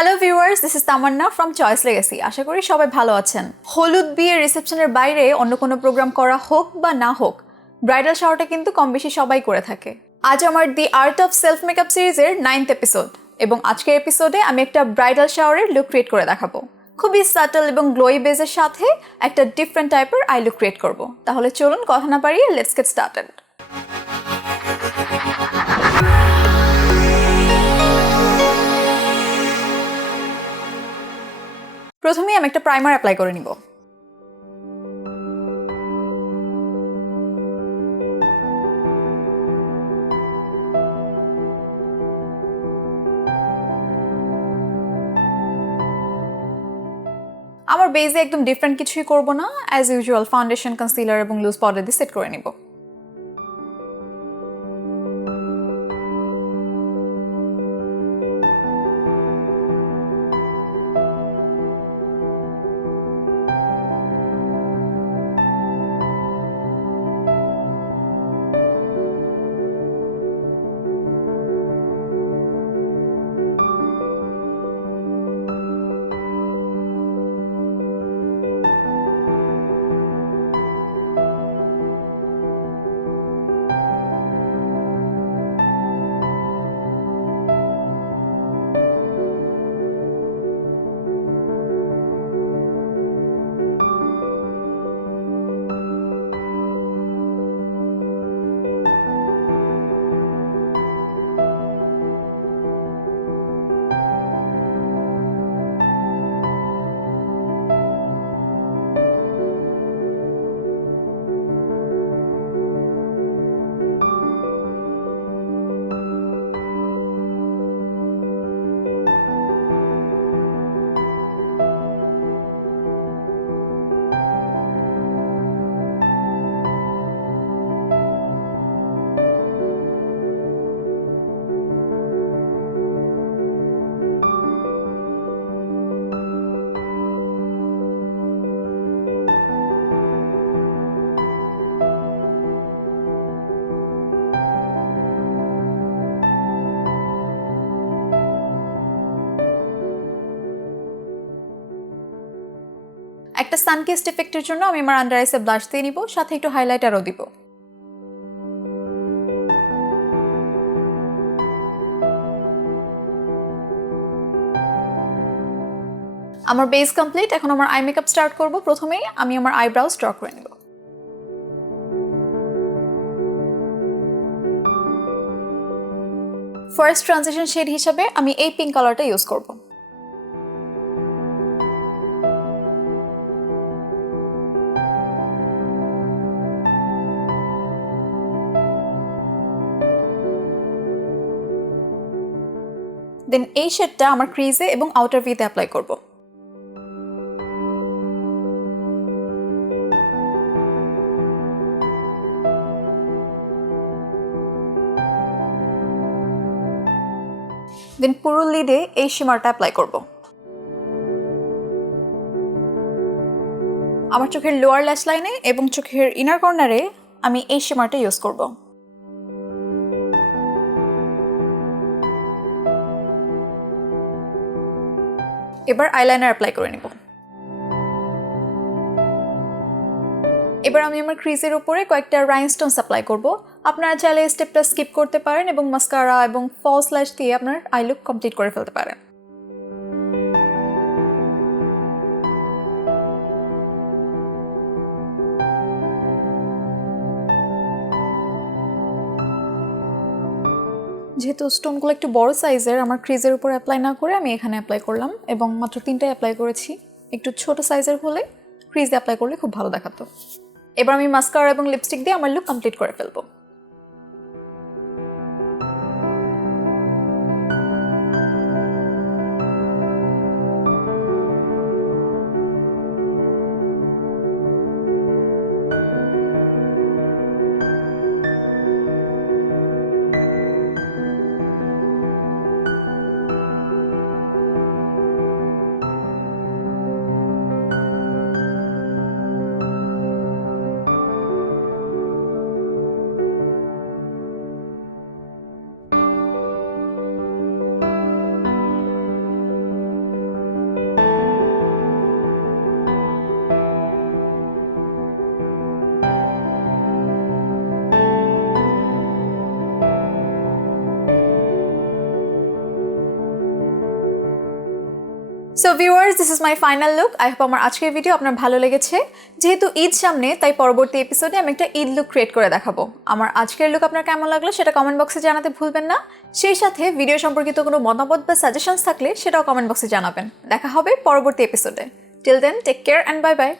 Hello viewers, this is Tamanna from Choice Legacy. আশা করি সবাই ভালো আছেন। হলুদ বিয়ের রিসেপশনের বাইরে অন্য কোনো প্রোগ্রাম করা হোক বা না হোক, ব্রাইডাল শাওয়ারটা কিন্তু কম বেশি সবাই করে থাকে। আজ আমার দি আর্ট অফ সেলফ মেকআপ সিরিজের 9th এপিসোড, এবং আজকের এপিসোডে আমি একটা ব্রাইডাল শাওয়ারের লুক ক্রিয়েট করে দেখাবো। খুবই সাটল এবং গ্লোই বেজের সাথে একটা ডিফারেন্ট টাইপের আই লুক ক্রিয়েট করব। তাহলে চলুন কথা না বাড়িয়ে লেটস গেট স্টার্টেড। প্রথমেই আমি একটা প্রাইমার অ্যাপ্লাই করে নিব। আমার বেজে একদম ডিফারেন্ট কিছুই করব না, অ্যাজ ইউজুয়াল ফাউন্ডেশন, কনসিলার এবং লুজ পাউডার দিয়ে সেট করে নিব। একটা সানকিস্ট এফেক্টের জন্য আমি আমার আন্ডার আইসে ব্লাশ দিয়ে নিব, সাথে একটু হাইলাইটারও দিব। আমার বেস কমপ্লিট। এখন আমার আই মেকআপ স্টার্ট করব। প্রথমেই আমি আমার আইব্রাউজ ড্র করে নেব। ফার্স্ট ট্রানজিশন শেড হিসাবে আমি এই পিঙ্ক কালারটা ইউজ করব। দেন এই শেডটা আমার ক্রিজে এবং আউটার ভিতে অ্যাপ্লাই করব। দেন পুরো লিডে এই শিমারটা অ্যাপ্লাই করব। আমার চোখের লোয়ার ল্যাশ লাইনে এবং চোখের ইনার কর্নারে আমি এই শিমারটা ইউজ করব। এবার আইলাইনার অ্যাপ্লাই করে নিব। এবার আমি আমার ক্রিজের উপরে কয়েকটা রাইনস্টোনস অ্যাপ্লাই করব। আপনারা চাইলে স্টেপটা স্কিপ করতে পারেন এবং মাস্কারা এবং ফলস ল্যাশ দিয়ে আপনার আই লুক কমপ্লিট করে ফেলতে পারেন। যেহেতু স্টোনগুলো একটু বড় সাইজের, আমার ক্রিজের উপর অ্যাপ্লাই না করে আমি এখানে অ্যাপ্লাই করলাম, এবং মাত্র 3টাই অ্যাপ্লাই করেছি। একটু ছোট সাইজের হলে ক্রিজে অ্যাপ্লাই করলে খুব ভালো দেখাতো। এবার আমি মাস্কারা এবং লিপস্টিক দিয়ে আমার লুক কমপ্লিট করে ফেলবো। So viewers, this is my final look. I hope আমার আজকের ভিডিও আপনার ভালো লেগেছে। যেহেতু ঈদ সামনে, তাই পরবর্তী এপিসোডে আমি একটা ঈদ লুক ক্রিয়েট করে দেখাবো। আমার আজকের লুক আপনার কেমন লাগলো সেটা কমেন্ট বক্সে জানাতে ভুলবেন না। সেই সাথে ভিডিও সম্পর্কিত কোনো মতামত বা সাজেশনস থাকলে সেটাও কমেন্ট বক্সে জানাবেন। দেখা হবে পরবর্তী এপিসোডে। Till then, take care and bye by.